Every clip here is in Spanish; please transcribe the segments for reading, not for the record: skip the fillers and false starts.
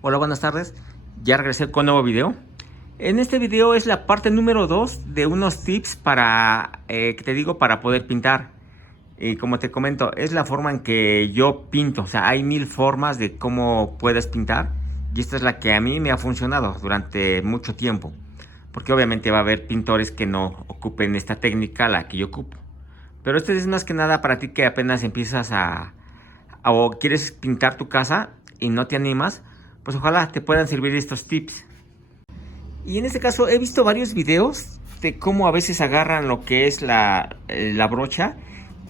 Hola, buenas tardes. Ya regresé con un nuevo video. En este video es la parte número 2 de unos tips para, que te digo, para poder pintar. Y como te comento, es la forma en que yo pinto. O sea, hay 1000 formas de cómo puedes pintar. Y esta es la que a mí me ha funcionado durante mucho tiempo. Porque obviamente va a haber pintores que no ocupen esta técnica, la que yo ocupo. Pero este es más que nada para ti que apenas empiezas o quieres pintar tu casa y no te animas, pues ojalá te puedan servir estos tips. Y en este caso he visto varios videos de cómo a veces agarran lo que es la brocha,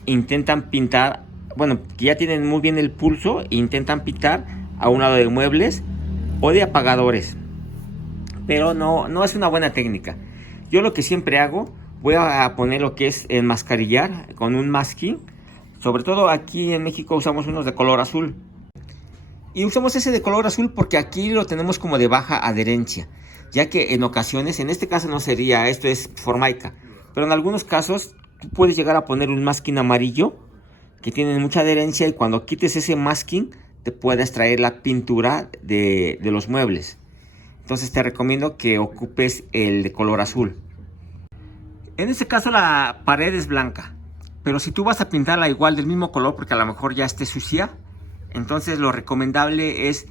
intentan pintar, bueno, que ya tienen muy bien el pulso, e intentan pintar a un lado de muebles o de apagadores. Pero no es una buena técnica. Yo lo que siempre hago, voy a poner lo que es enmascarillar con un masking. Sobre todo aquí en México usamos unos de color azul. Y usamos ese de color azul porque aquí lo tenemos como de baja adherencia, ya que en ocasiones, en este caso no sería, esto es formaica, pero en algunos casos tú puedes llegar a poner un masking amarillo que tiene mucha adherencia y cuando quites ese masking te puedes traer la pintura de los muebles. Entonces te recomiendo que ocupes el de color azul. En este caso la pared es blanca, pero si tú vas a pintarla igual del mismo color porque a lo mejor ya esté sucia, entonces lo recomendable es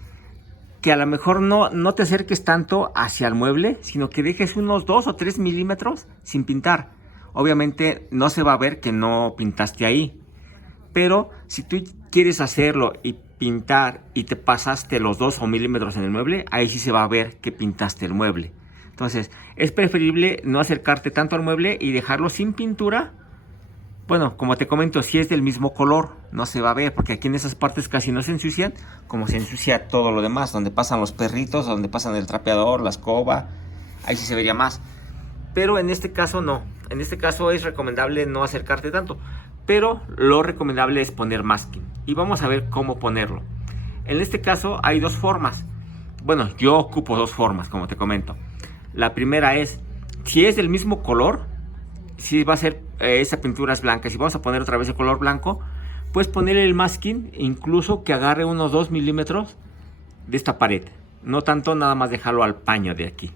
que a lo mejor no te acerques tanto hacia el mueble, sino que dejes unos 2 o 3 milímetros sin pintar. Obviamente no se va a ver que no pintaste ahí, pero si tú quieres hacerlo y pintar y te pasaste los 2 milímetros en el mueble, ahí sí se va a ver que pintaste el mueble. Entonces es preferible no acercarte tanto al mueble y dejarlo sin pintura. Bueno, como te comento, si es del mismo color, no se va a ver, porque aquí en esas partes casi no se ensucian, como se ensucia todo lo demás, donde pasan los perritos, donde pasan el trapeador, la escoba, ahí sí se vería más. Pero en este caso no, en este caso es recomendable no acercarte tanto, pero lo recomendable es poner masking. Y vamos a ver cómo ponerlo. En este caso hay dos formas, bueno, yo ocupo dos formas, como te comento. La primera es, si es del mismo color, si va a ser esa pintura es blanca, si vamos a poner otra vez el color blanco, puedes ponerle el masking incluso que agarre unos 2 milímetros de esta pared, no tanto, nada más dejarlo al paño de aquí.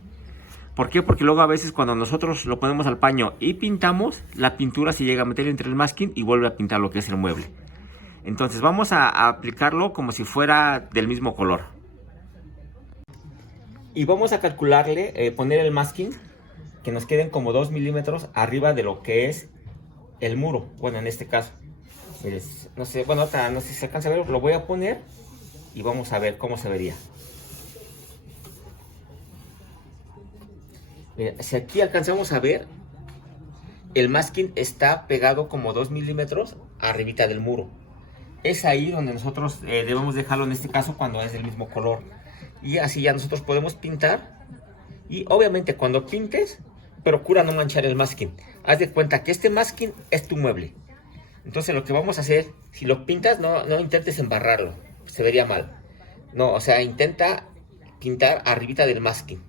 ¿Por qué? Porque luego a veces cuando nosotros lo ponemos al paño y pintamos, la pintura se llega a meter entre el masking y vuelve a pintar lo que es el mueble. Entonces vamos a aplicarlo como si fuera del mismo color. Y vamos a calcularle, poner el masking que nos queden como 2 milímetros arriba de lo que es el muro. Bueno, en este caso, no sé, bueno, no sé si se alcanza a ver, lo voy a poner y vamos a ver cómo se vería. Mira, si aquí alcanzamos a ver, el masking está pegado como 2 milímetros arribita del muro. Es ahí donde nosotros debemos dejarlo en este caso cuando es del mismo color. Y así ya nosotros podemos pintar. Y obviamente cuando pintes, procura no manchar el masking. Haz de cuenta que este masking es tu mueble. Entonces lo que vamos a hacer, si lo pintas, no intentes embarrarlo. Se vería mal. No, o sea, intenta pintar arribita del masking.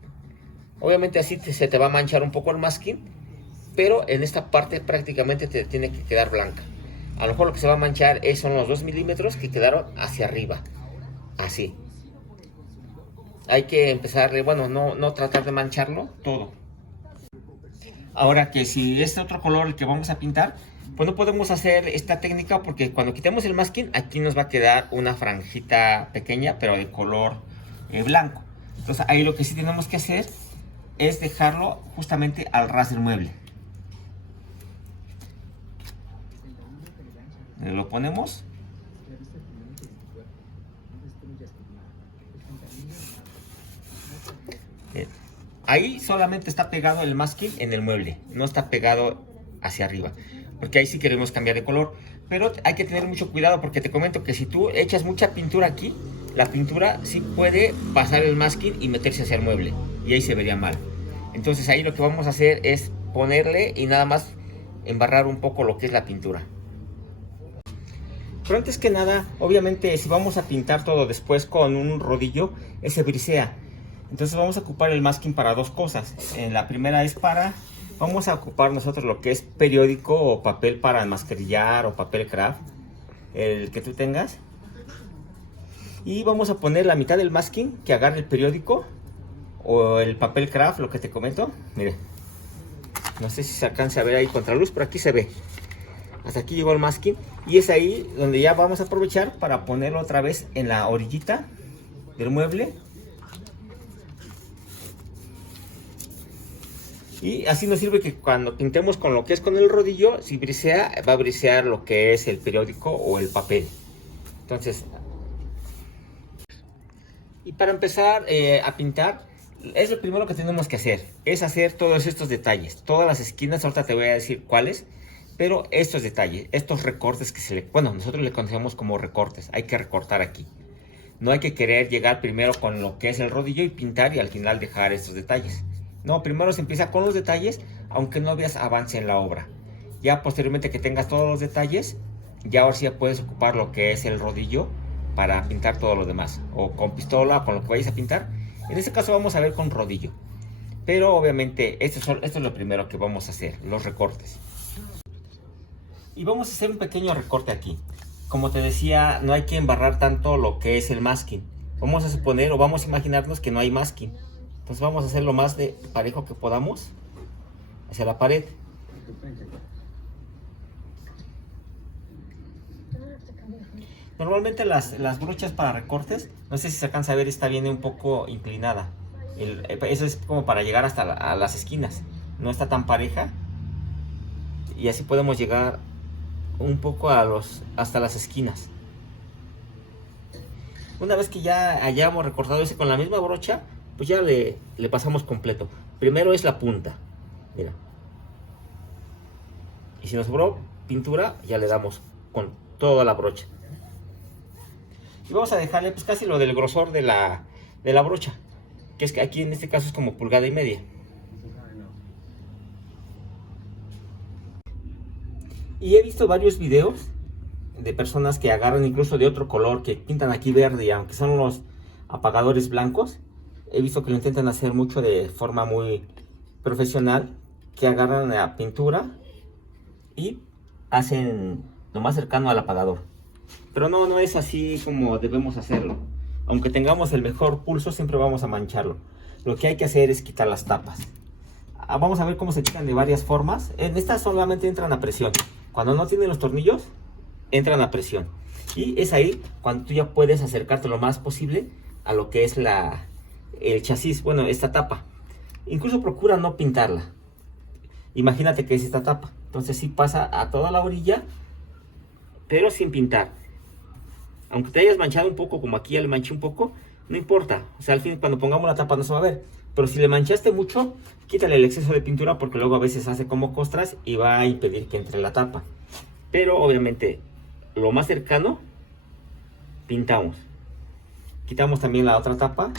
Obviamente así se te va a manchar un poco el masking, pero en esta parte prácticamente te tiene que quedar blanca. A lo mejor lo que se va a manchar son los 2 milímetros que quedaron hacia arriba. Así. Hay que empezar, bueno, no tratar de mancharlo todo. Ahora que si es otro color el que vamos a pintar, pues no podemos hacer esta técnica porque cuando quitemos el masking, aquí nos va a quedar una franjita pequeña, pero de color blanco. Entonces ahí lo que sí tenemos que hacer es dejarlo justamente al ras del mueble. Lo ponemos. Ahí solamente está pegado el masking en el mueble, no está pegado hacia arriba, porque ahí sí queremos cambiar de color, pero hay que tener mucho cuidado porque te comento que si tú echas mucha pintura aquí, la pintura sí puede pasar el masking y meterse hacia el mueble, y ahí se vería mal. Entonces ahí lo que vamos a hacer es ponerle y nada más embarrar un poco lo que es la pintura. Pero antes que nada, obviamente si vamos a pintar todo después con un rodillo, se brisea. Entonces vamos a ocupar el masking para dos cosas. La primera es vamos a ocupar nosotros lo que es periódico o papel para enmascarillar o papel craft, el que tú tengas. Y vamos a poner la mitad del masking que agarre el periódico o el papel craft, lo que te comento. Mire, no sé si se alcanza a ver ahí contra luz, pero aquí se ve. Hasta aquí llegó el masking y es ahí donde ya vamos a aprovechar para ponerlo otra vez en la orillita del mueble. Y así nos sirve que cuando pintemos con lo que es con el rodillo, si brisea, va a brisear lo que es el periódico o el papel. Entonces, y para empezar a pintar, es lo primero que tenemos que hacer. Es hacer todos estos detalles. Todas las esquinas, ahorita te voy a decir cuáles. Pero estos detalles, estos recortes que bueno, nosotros le conocemos como recortes. Hay que recortar aquí. No hay que querer llegar primero con lo que es el rodillo y pintar y al final dejar estos detalles. No, primero se empieza con los detalles, aunque no veas avance en la obra. Ya posteriormente que tengas todos los detalles, ya ahora sí ya puedes ocupar lo que es el rodillo para pintar todo lo demás. O con pistola, o con lo que vayas a pintar. En este caso vamos a ver con rodillo. Pero obviamente esto es lo primero que vamos a hacer, los recortes. Y vamos a hacer un pequeño recorte aquí. Como te decía, no hay que embarrar tanto lo que es el masking. Vamos a suponer o vamos a imaginarnos que no hay masking. Entonces vamos a hacer lo más de parejo que podamos hacia la pared. Normalmente las brochas para recortes, no sé si se alcanza a ver, esta viene un poco inclinada. Eso es como para llegar hasta a las esquinas. No está tan pareja. Y así podemos llegar un poco hasta las esquinas. Una vez que ya hayamos recortado ese con la misma brocha, pues ya le pasamos completo. Primero es la punta, mira. Y si nos sobró pintura, ya le damos con toda la brocha. Y vamos a dejarle pues casi lo del grosor de la brocha, que es que aquí en este caso es como 1,5 pulgadas. Y he visto varios videos de personas que agarran incluso de otro color, que pintan aquí verde, y aunque son los apagadores blancos, he visto que lo intentan hacer mucho de forma muy profesional, que agarran la pintura y hacen lo más cercano al apagador. Pero no es así como debemos hacerlo. Aunque tengamos el mejor pulso, siempre vamos a mancharlo. Lo que hay que hacer es quitar las tapas. Vamos a ver cómo se quitan de varias formas. En estas solamente entran a presión. Cuando no tienen los tornillos, entran a presión. Y es ahí cuando tú ya puedes acercarte lo más posible a lo que es el chasis, bueno, esta tapa. Incluso procura no pintarla. Imagínate que es esta tapa. Entonces sí pasa a toda la orilla, pero sin pintar. Aunque te hayas manchado un poco, como aquí ya le manché un poco, no importa. O sea, al fin cuando pongamos la tapa no se va a ver. Pero si le manchaste mucho, quítale el exceso de pintura, porque luego a veces hace como costras y va a impedir que entre la tapa. Pero obviamente lo más cercano, pintamos. Quitamos también la otra tapa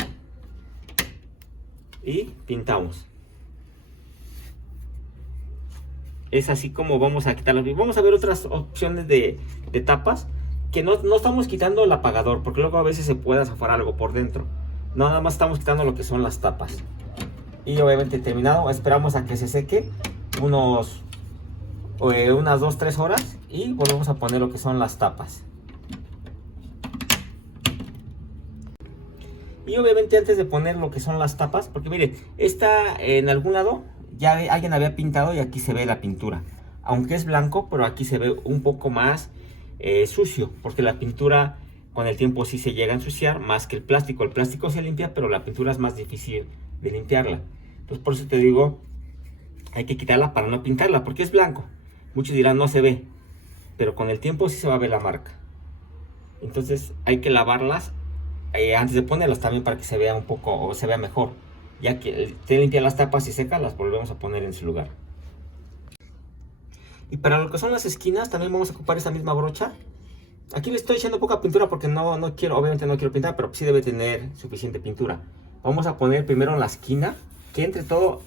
y pintamos. Es así como vamos a quitarlas. Vamos a ver otras opciones de tapas, que no estamos quitando el apagador, porque luego a veces se puede zafar algo por dentro. Nada más estamos quitando lo que son las tapas. Y obviamente terminado, esperamos a que se seque unas 2-3 horas y volvemos a poner lo que son las tapas. Y obviamente antes de poner lo que son las tapas, porque miren, esta en algún lado ya alguien había pintado y aquí se ve la pintura. Aunque es blanco, pero aquí se ve un poco más sucio, porque la pintura con el tiempo sí se llega a ensuciar más que el plástico. El plástico se limpia, pero la pintura es más difícil de limpiarla. Entonces por eso te digo, hay que quitarla para no pintarla, porque es blanco. Muchos dirán no se ve, pero con el tiempo sí se va a ver la marca. Entonces hay que lavarlas antes de ponerlas también, para que se vea un poco, o se vea mejor. Ya que te limpian las tapas y secas, las volvemos a poner en su lugar. Y para lo que son las esquinas también vamos a ocupar esa misma brocha. Aquí le estoy echando poca pintura porque no quiero, obviamente no quiero pintar, pero sí debe tener suficiente pintura. Vamos a poner primero en la esquina, que entre todo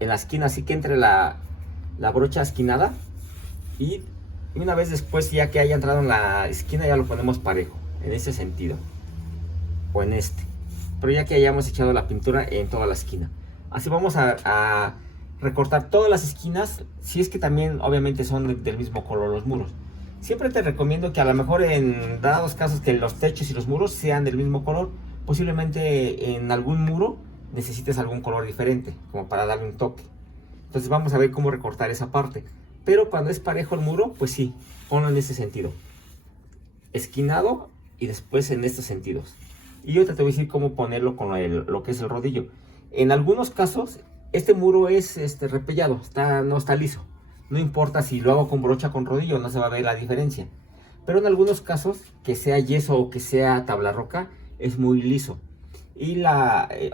en la esquina, así que entre la brocha esquinada. Y una vez después, ya que haya entrado en la esquina, ya lo ponemos parejo, en ese sentido. O en este. Pero ya que hayamos echado la pintura en toda la esquina. Así vamos a recortar todas las esquinas, si es que también obviamente son del mismo color los muros. Siempre te recomiendo que a lo mejor en dados casos que los techos y los muros sean del mismo color, posiblemente en algún muro necesites algún color diferente, como para darle un toque. Entonces vamos a ver cómo recortar esa parte. Pero cuando es parejo el muro, pues sí, ponlo en ese sentido. Esquinado y después en estos sentidos. Y yo te voy a decir cómo ponerlo con lo que es el rodillo. En algunos casos, este muro es repellado, no está liso. No importa si lo hago con brocha o con rodillo, no se va a ver la diferencia. Pero en algunos casos, que sea yeso o que sea tabla roca, es muy liso. Y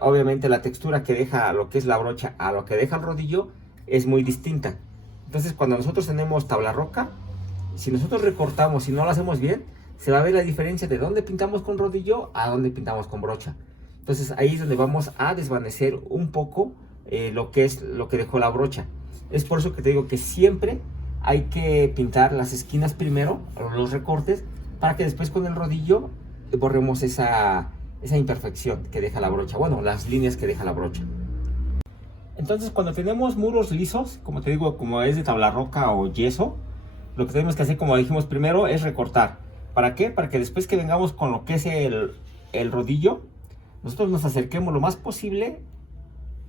obviamente la textura que deja lo que es la brocha a lo que deja el rodillo es muy distinta. Entonces cuando nosotros tenemos tabla roca, si nosotros recortamos y no lo hacemos bien, se va a ver la diferencia de dónde pintamos con rodillo a dónde pintamos con brocha. Entonces ahí es donde vamos a desvanecer un poco lo que dejó la brocha. Es por eso que te digo que siempre hay que pintar las esquinas primero, los recortes, para que después con el rodillo borremos esa imperfección que deja la brocha. Bueno, las líneas que deja la brocha. Entonces cuando tenemos muros lisos, como te digo, como es de tabla roca o yeso, lo que tenemos que hacer, como dijimos primero, es recortar. ¿Para qué? Para que después que vengamos con lo que es el rodillo, nosotros nos acerquemos lo más posible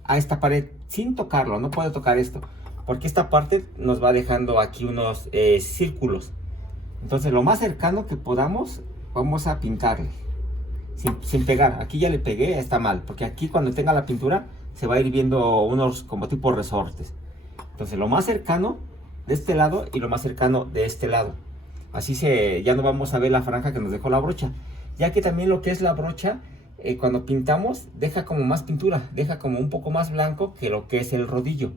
a esta pared sin tocarlo. No puede tocar esto, porque esta parte nos va dejando aquí unos círculos. Entonces lo más cercano que podamos vamos a pintarle sin pegar. Aquí ya le pegué, está mal, porque aquí cuando tenga la pintura se va a ir viendo unos como tipo resortes. Entonces lo más cercano de este lado y lo más cercano de este lado. Así ya no vamos a ver la franja que nos dejó la brocha, ya que también lo que es la brocha, cuando pintamos deja como más pintura, deja como un poco más blanco que lo que es el rodillo.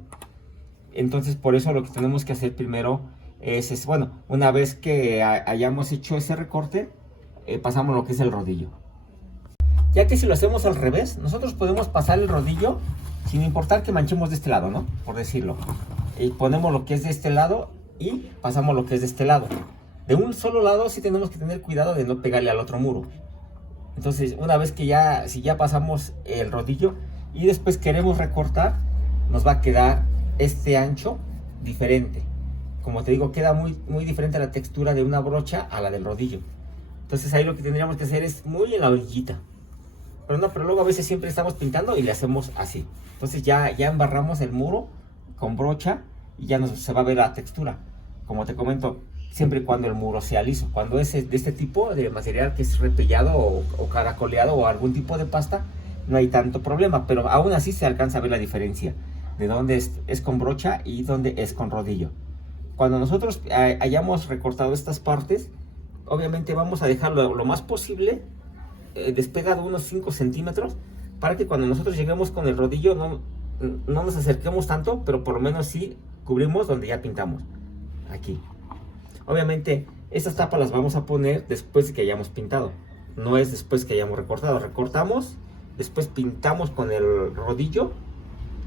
Entonces por eso lo que tenemos que hacer primero es bueno, una vez que hayamos hecho ese recorte, pasamos lo que es el rodillo. Ya que si lo hacemos al revés, nosotros podemos pasar el rodillo sin importar que manchemos de este lado, ¿no? Por decirlo. Y ponemos lo que es de este lado y pasamos lo que es de este lado. De un solo lado sí tenemos que tener cuidado de no pegarle al otro muro. Entonces una vez que si ya pasamos el rodillo y después queremos recortar, nos va a quedar este ancho diferente. Como te digo, queda muy diferente la textura de una brocha a la del rodillo. Entonces ahí lo que tendríamos que hacer es muy en la orillita. Pero luego a veces siempre estamos pintando y le hacemos así. Entonces ya embarramos el muro con brocha y ya se va a ver la textura. Como te comento, siempre y cuando el muro sea liso. Cuando es de este tipo de material que es repellado o caracoleado o algún tipo de pasta, no hay tanto problema. Pero aún así se alcanza a ver la diferencia de dónde es con brocha y dónde es con rodillo. Cuando nosotros hayamos recortado estas partes, obviamente vamos a dejarlo lo más posible despegado unos 5 centímetros para que cuando nosotros lleguemos con el rodillo no nos acerquemos tanto, pero por lo menos sí cubrimos donde ya pintamos. Aquí. Obviamente estas tapas las vamos a poner después de que hayamos pintado. No es después que hayamos recortado. Recortamos, después pintamos con el rodillo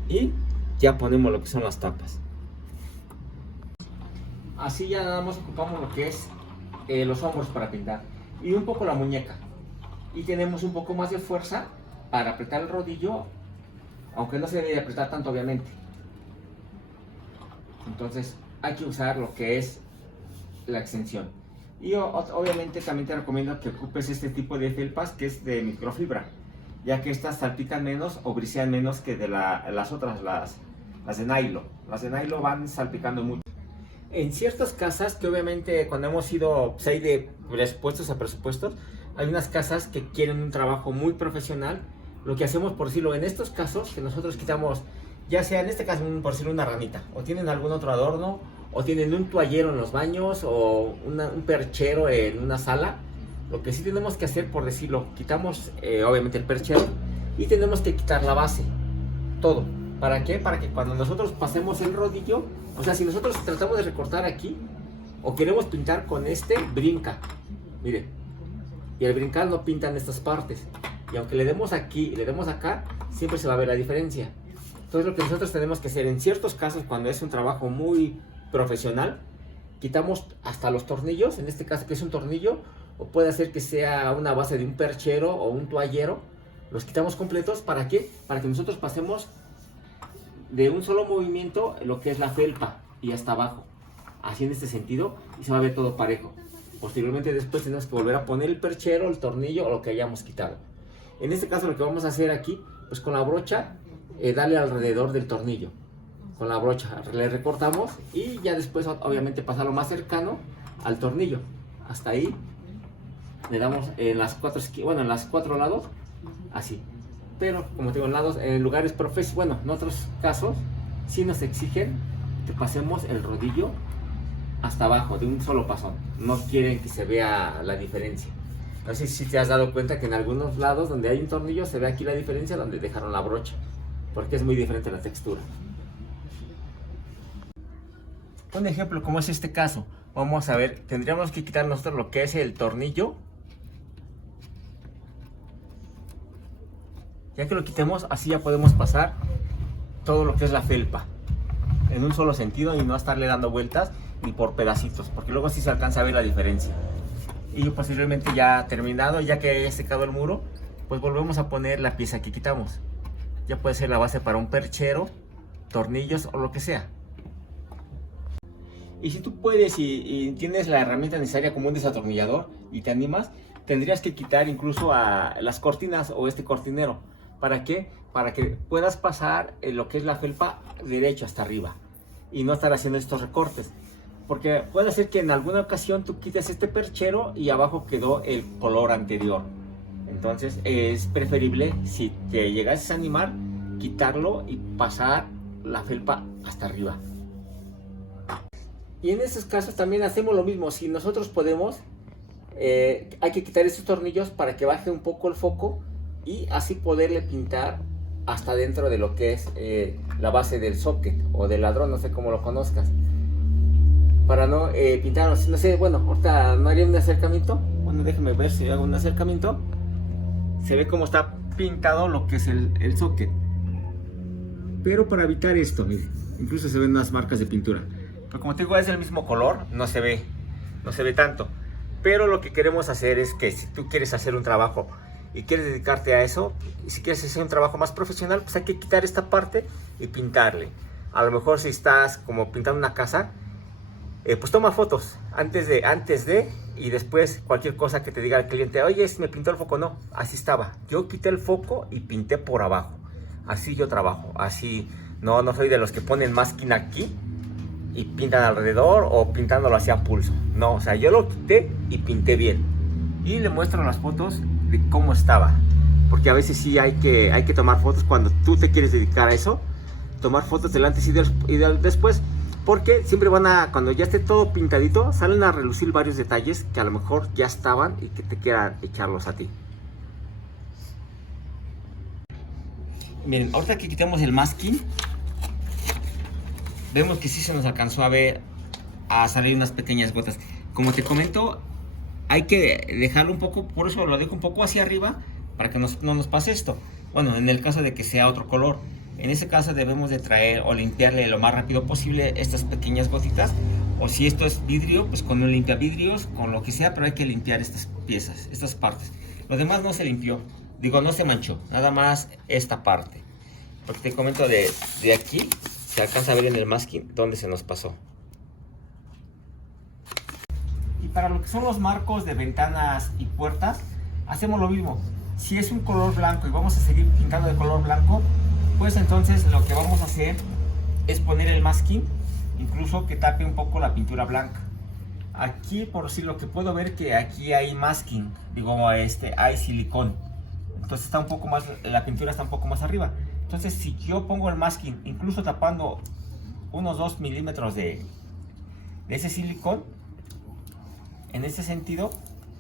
y ya ponemos lo que son las tapas. Así ya nada más ocupamos lo que es los hombros para pintar y un poco la muñeca. Y tenemos un poco más de fuerza para apretar el rodillo, aunque no se debe apretar tanto obviamente. Entonces hay que usar lo que es la extensión. Y obviamente también te recomiendo que ocupes este tipo de felpas que es de microfibra, ya que estas salpican menos o brisean menos que de las otras, las de nylon. Las de nylon van salpicando mucho. En ciertas casas, que obviamente cuando hemos ido, pues hay de presupuestos a presupuestos, hay unas casas que quieren un trabajo muy profesional. Lo que hacemos, por decirlo, en estos casos, que nosotros quitamos, ya sea en este caso, por decirlo, una ranita, o tienen algún otro adorno, o tienen un toallero en los baños, o un perchero en una sala. Lo que sí tenemos que hacer, por decirlo, quitamos obviamente el perchero y tenemos que quitar la base, todo. ¿Para qué? Para que cuando nosotros pasemos el rodillo, o sea, si nosotros tratamos de recortar aquí o queremos pintar con brinca, mire, y al brincar no pintan estas partes, y aunque le demos aquí y le demos acá, siempre se va a ver la diferencia. Entonces lo que nosotros tenemos que hacer en ciertos casos, cuando es un trabajo muy profesional, quitamos hasta los tornillos, en este caso que es un tornillo, o puede ser que sea una base de un perchero o un toallero, los quitamos completos. ¿Para qué? Para que nosotros pasemos de un solo movimiento lo que es la felpa y hasta abajo. así en este sentido, y se va a ver todo parejo. Posteriormente después tenemos que volver a poner el perchero, el tornillo o lo que hayamos quitado. En este caso lo que vamos a hacer aquí, pues con la brocha, darle alrededor del tornillo. Con la brocha le recortamos y ya después obviamente pasarlo más cercano al tornillo. Hasta ahí le damos en las cuatro lados, así. Pero como digo, en lados, en lugares profesionales, bueno, en otros casos sí nos exigen que pasemos el rodillo hasta abajo de un solo pasón. No quieren que se vea la diferencia. No sé si te has dado cuenta que en algunos lados donde hay un tornillo se ve aquí la diferencia donde dejaron la brocha, porque es muy diferente la textura. Un ejemplo como es este caso, vamos a ver, tendríamos que quitar nosotros lo que es el tornillo. Ya que lo quitemos, así ya podemos pasar todo lo que es la felpa en un solo sentido y no estarle dando vueltas ni por pedacitos, porque luego sí se alcanza a ver la diferencia. Y posteriormente ya terminado, ya que haya secado el muro, pues volvemos a poner la pieza que quitamos. Ya puede ser la base para un perchero, tornillos o lo que sea. Y si tú puedes y tienes la herramienta necesaria como un desatornillador y te animas, tendrías que quitar incluso a las cortinas o este cortinero. ¿Para qué? Para que puedas pasar lo que es la felpa derecho hasta arriba y no estar haciendo estos recortes. Porque puede ser que en alguna ocasión tú quites este perchero y abajo quedó el color anterior. Entonces es preferible, si te llegases a animar, quitarlo y pasar la felpa hasta arriba. Y en estos casos también hacemos lo mismo. Si nosotros podemos, hay que quitar estos tornillos para que baje un poco el foco y así poderle pintar hasta dentro de lo que es la base del socket o del ladrón, no sé cómo lo conozcas. Para no pintar, no sé, bueno, ahorita no haría un acercamiento. Bueno, déjeme ver si hago un acercamiento. Se ve cómo está pintado lo que es el socket. Pero para evitar esto, miren, incluso se ven unas marcas de pintura. Pero como te digo, es el mismo color, no se ve tanto. Pero lo que queremos hacer es que si tú quieres hacer un trabajo y quieres dedicarte a eso, y si quieres hacer un trabajo más profesional, pues hay que quitar esta parte y pintarle. A lo mejor si estás como pintando una casa, pues toma fotos antes de y después cualquier cosa que te diga el cliente, oye, me pintó el foco, no, así estaba. Yo quité el foco y pinté por abajo. Así yo trabajo, así no soy de los que ponen masking aquí y pintan alrededor o pintándolo hacia pulso. No, o sea, yo lo quité y pinté bien. Y le muestro las fotos de cómo estaba. Porque a veces sí hay que tomar fotos cuando tú te quieres dedicar a eso. Tomar fotos del antes y del después. Porque siempre cuando ya esté todo pintadito, salen a relucir varios detalles que a lo mejor ya estaban y que te quieran echarlos a ti. Miren, ahorita que quitamos el masking, vemos que sí se nos alcanzó a salir unas pequeñas gotas. Como te comento, hay que dejarlo un poco, por eso lo dejo un poco hacia arriba, para que no nos pase esto. Bueno, en el caso de que sea otro color. En ese caso debemos de traer o limpiarle lo más rápido posible estas pequeñas gotitas. O si esto es vidrio, pues con un limpiavidrios, con lo que sea, pero hay que limpiar estas piezas, estas partes. Lo demás no se limpió, no se manchó, nada más esta parte. Porque te comento de aquí, se alcanza a ver en el masking dónde se nos pasó. Y para lo que son los marcos de ventanas y puertas, hacemos lo mismo. Si es un color blanco y vamos a seguir pintando de color blanco, pues entonces lo que vamos a hacer es poner el masking, incluso que tape un poco la pintura blanca. Aquí, por si lo que puedo ver, que aquí hay masking, hay silicón. Entonces está un poco más, la pintura está un poco más arriba. Entonces si yo pongo el masking, incluso tapando unos 2 milímetros de ese silicón, en ese sentido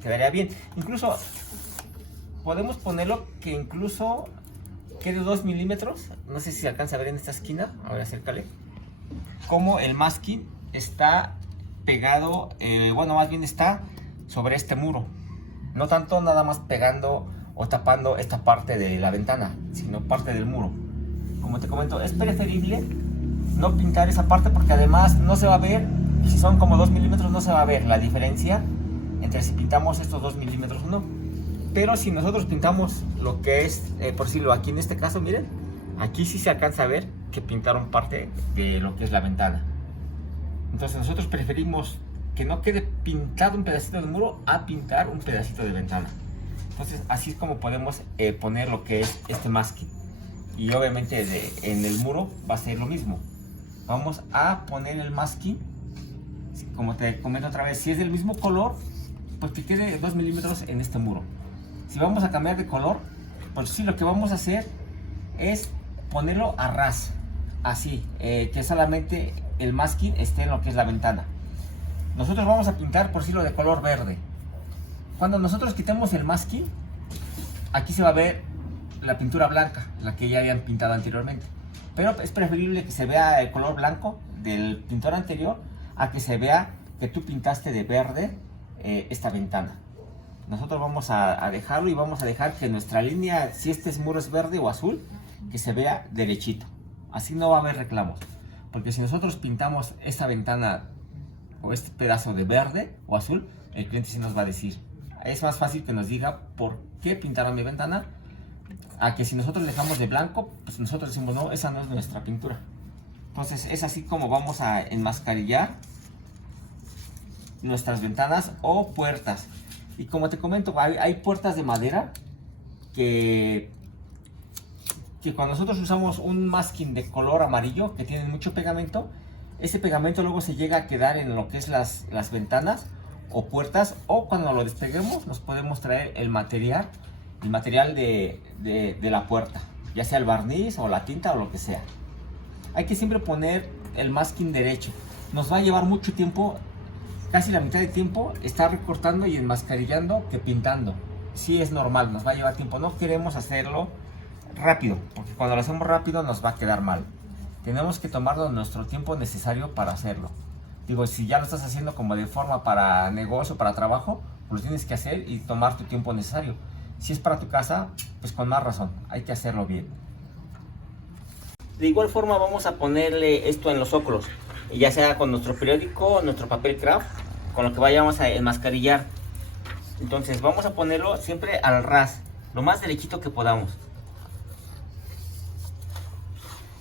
quedaría bien. Incluso podemos ponerlo que incluso quede 2 milímetros. No sé si se alcanza a ver en esta esquina. Ahora acércale. Como el masking está pegado, más bien está sobre este muro. No tanto nada más pegando o tapando esta parte de la ventana, sino parte del muro. Como te comento, es preferible no pintar esa parte porque además no se va a ver, si son como 2 milímetros no se va a ver la diferencia entre si pintamos estos 2 milímetros o no. Pero si nosotros pintamos lo que es, por decirlo aquí en este caso, miren, aquí sí se alcanza a ver que pintaron parte de lo que es la ventana. Entonces nosotros preferimos que no quede pintado un pedacito de muro a pintar un pedacito de ventana. Entonces así es como podemos poner lo que es este masking. Y obviamente en el muro va a ser lo mismo. Vamos a poner el masking, como te comento otra vez, si es del mismo color, pues que quede 2 milímetros en este muro. Si vamos a cambiar de color, pues sí, lo que vamos a hacer es ponerlo a ras, así, que solamente el masking esté en lo que es la ventana. Nosotros vamos a pintar, por decirlo, de color verde. Cuando nosotros quitemos el masking, aquí se va a ver la pintura blanca, la que ya habían pintado anteriormente. Pero es preferible que se vea el color blanco del pintor anterior a que se vea que tú pintaste de verde esta ventana. Nosotros vamos a dejarlo y vamos a dejar que nuestra línea, si este muro es verde o azul, que se vea derechito. Así no va a haber reclamos. Porque si nosotros pintamos esta ventana o este pedazo de verde o azul, el cliente sí nos va a decir. Es más fácil que nos diga por qué pintaron mi ventana, a que si nosotros dejamos de blanco, pues nosotros decimos, no, esa no es nuestra pintura. Entonces es así como vamos a enmascarillar nuestras ventanas o puertas. Y como te comento, hay puertas de madera que cuando nosotros usamos un masking de color amarillo que tiene mucho pegamento, ese pegamento luego se llega a quedar en lo que es las ventanas o puertas, o cuando lo despeguemos nos podemos traer el material de la puerta, ya sea el barniz o la tinta o lo que sea. Hay que siempre poner el masking derecho. Nos va a llevar mucho tiempo, casi la mitad del tiempo, estar recortando y enmascarillando que pintando. Sí, es normal, nos va a llevar tiempo. No queremos hacerlo rápido, porque cuando lo hacemos rápido nos va a quedar mal. Tenemos que tomarnos nuestro tiempo necesario para hacerlo. Digo, si ya lo estás haciendo como de forma para negocio, para trabajo, pues lo tienes que hacer y tomar tu tiempo necesario. Si es para tu casa, pues con más razón, hay que hacerlo bien. De igual forma vamos a ponerle esto en los zócalos, ya sea con nuestro periódico, nuestro papel craft, con lo que vayamos a enmascarillar. Entonces vamos a ponerlo siempre al ras, lo más derechito que podamos.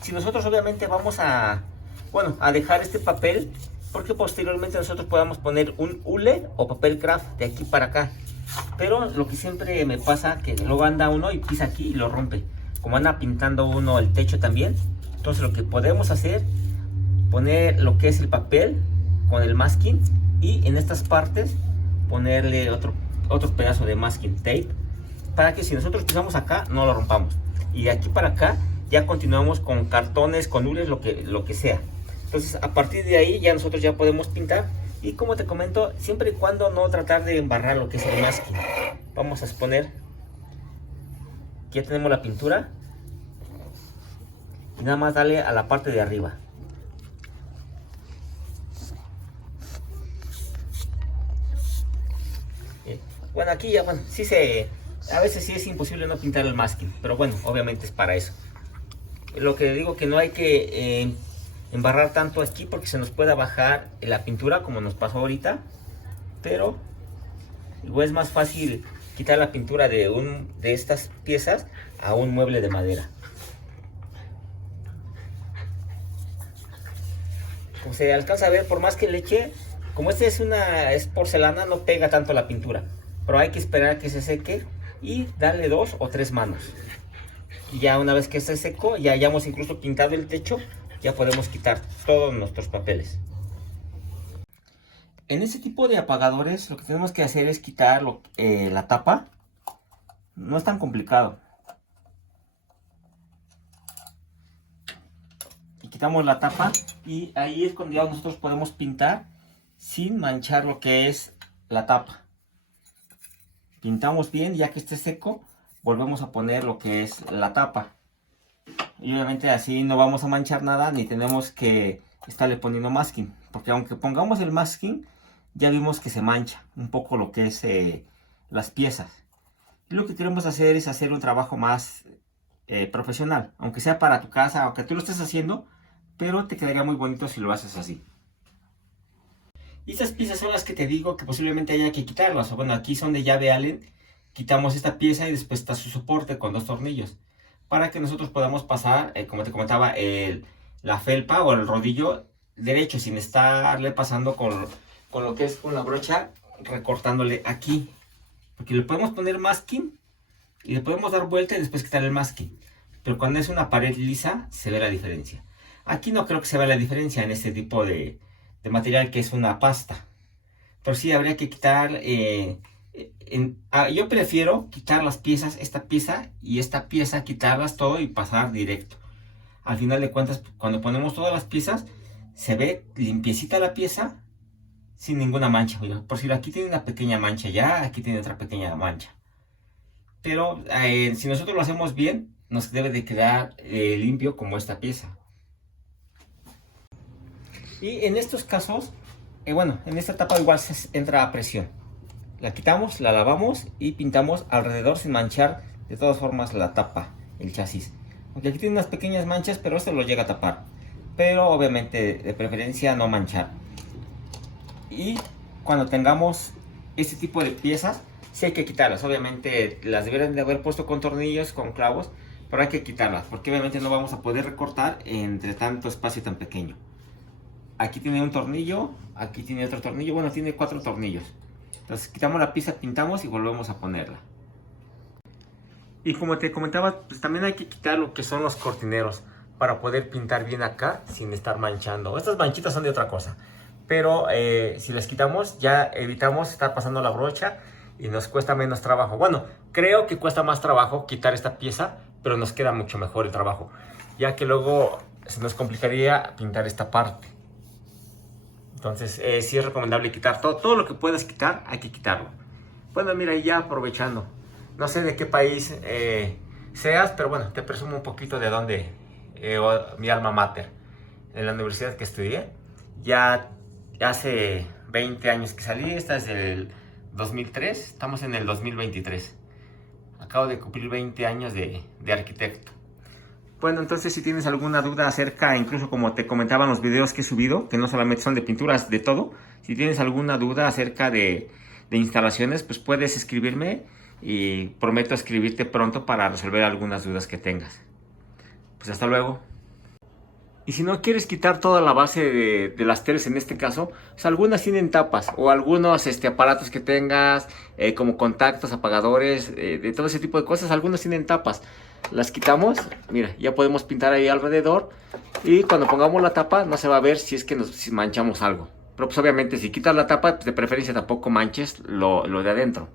Si nosotros obviamente vamos a dejar este papel, porque posteriormente nosotros podamos poner un hule o papel craft de aquí para acá. Pero lo que siempre me pasa, que luego anda uno y pisa aquí y lo rompe. Como anda pintando uno el techo también. Entonces lo que podemos hacer, poner lo que es el papel con el masking, y en estas partes ponerle otro pedazo de masking tape, para que si nosotros pisamos acá no lo rompamos. Y de aquí para acá ya continuamos con cartones, con hules, lo que sea. Entonces a partir de ahí ya nosotros ya podemos pintar. Y como te comento, siempre y cuando no tratar de embarrar lo que es el masking. Vamos a exponer que ya tenemos la pintura y nada más darle a la parte de arriba. Bueno, aquí ya, a veces sí es imposible no pintar el masking, pero bueno, obviamente es para eso. Lo que digo, que no hay que embarrar tanto aquí porque se nos pueda bajar la pintura, como nos pasó ahorita. Pero igual es más fácil quitar la pintura de estas piezas a un mueble de madera. Como se alcanza a ver, por más que le eche, como este es porcelana, no pega tanto la pintura. Pero hay que esperar a que se seque y darle 2 o 3 manos. Y ya una vez que esté seco, ya hayamos incluso pintado el techo, ya podemos quitar todos nuestros papeles. En este tipo de apagadores lo que tenemos que hacer es quitar la tapa. No es tan complicado. Y quitamos la tapa y ahí es cuando ya nosotros podemos pintar sin manchar lo que es la tapa. Pintamos bien, ya que esté seco, volvemos a poner lo que es la tapa. Y obviamente así no vamos a manchar nada, ni tenemos que estarle poniendo masking. Porque aunque pongamos el masking, ya vimos que se mancha un poco lo que es las piezas. Y lo que queremos hacer es hacer un trabajo más profesional. Aunque sea para tu casa, aunque tú lo estés haciendo, pero te quedaría muy bonito si lo haces así. Y estas piezas son las que te digo que posiblemente haya que quitarlas. O bueno, aquí son de llave Allen. Quitamos esta pieza y después está su soporte con 2 tornillos. Para que nosotros podamos pasar, como te comentaba, la felpa o el rodillo derecho, sin estarle pasando con lo que es con la brocha, recortándole aquí. Porque le podemos poner masking y le podemos dar vuelta y después quitar el masking. Pero cuando es una pared lisa, se ve la diferencia. Aquí no creo que se vea la diferencia en este tipo de material que es una pasta. Pero sí habría que quitar... yo prefiero quitar las piezas, esta pieza y esta pieza, quitarlas todo y pasar directo. Al final de cuentas, cuando ponemos todas las piezas, se ve limpiecita la pieza sin ninguna mancha. Mira, por si aquí tiene una pequeña mancha ya, aquí tiene otra pequeña mancha. Pero si nosotros lo hacemos bien, nos debe de quedar limpio como esta pieza. Y en estos casos, bueno, en esta etapa igual se entra a presión. La quitamos, la lavamos y pintamos alrededor sin manchar de todas formas la tapa, el chasis. Aunque aquí tiene unas pequeñas manchas, pero esto lo llega a tapar. Pero obviamente de preferencia no manchar. Y cuando tengamos este tipo de piezas, sí hay que quitarlas. Obviamente las deberían de haber puesto con tornillos, con clavos, pero hay que quitarlas porque obviamente no vamos a poder recortar entre tanto espacio tan pequeño. Aquí tiene un tornillo, aquí tiene otro tornillo, bueno, tiene 4 tornillos. Entonces quitamos la pieza, pintamos y volvemos a ponerla. Y como te comentaba, pues también hay que quitar lo que son los cortineros para poder pintar bien acá sin estar manchando. Estas manchitas son de otra cosa, pero si las quitamos ya evitamos estar pasando la brocha y nos cuesta menos trabajo. Bueno, creo que cuesta más trabajo quitar esta pieza, pero nos queda mucho mejor el trabajo, ya que luego se nos complicaría pintar esta parte. Entonces sí es recomendable quitar todo lo que puedas quitar, hay que quitarlo. Bueno, mira, ya aprovechando, no sé de qué país seas, pero bueno, te presumo un poquito de dónde, mi alma mater, en la universidad que estudié. Ya hace 20 años que salí, esta es del 2003, estamos en el 2023. Acabo de cumplir 20 años de arquitecto. Bueno, entonces si tienes alguna duda acerca, incluso como te comentaba en los videos que he subido, que no solamente son de pinturas, de todo, si tienes alguna duda acerca de instalaciones, pues puedes escribirme y prometo escribirte pronto para resolver algunas dudas que tengas. Pues hasta luego. Y si no quieres quitar toda la base de las teles en este caso, pues algunas tienen tapas o algunos aparatos que tengas como contactos, apagadores, de todo ese tipo de cosas, algunos tienen tapas. Las quitamos, mira, ya podemos pintar ahí alrededor y cuando pongamos la tapa no se va a ver si es que si manchamos algo. Pero pues obviamente si quitas la tapa, pues de preferencia tampoco manches lo de adentro.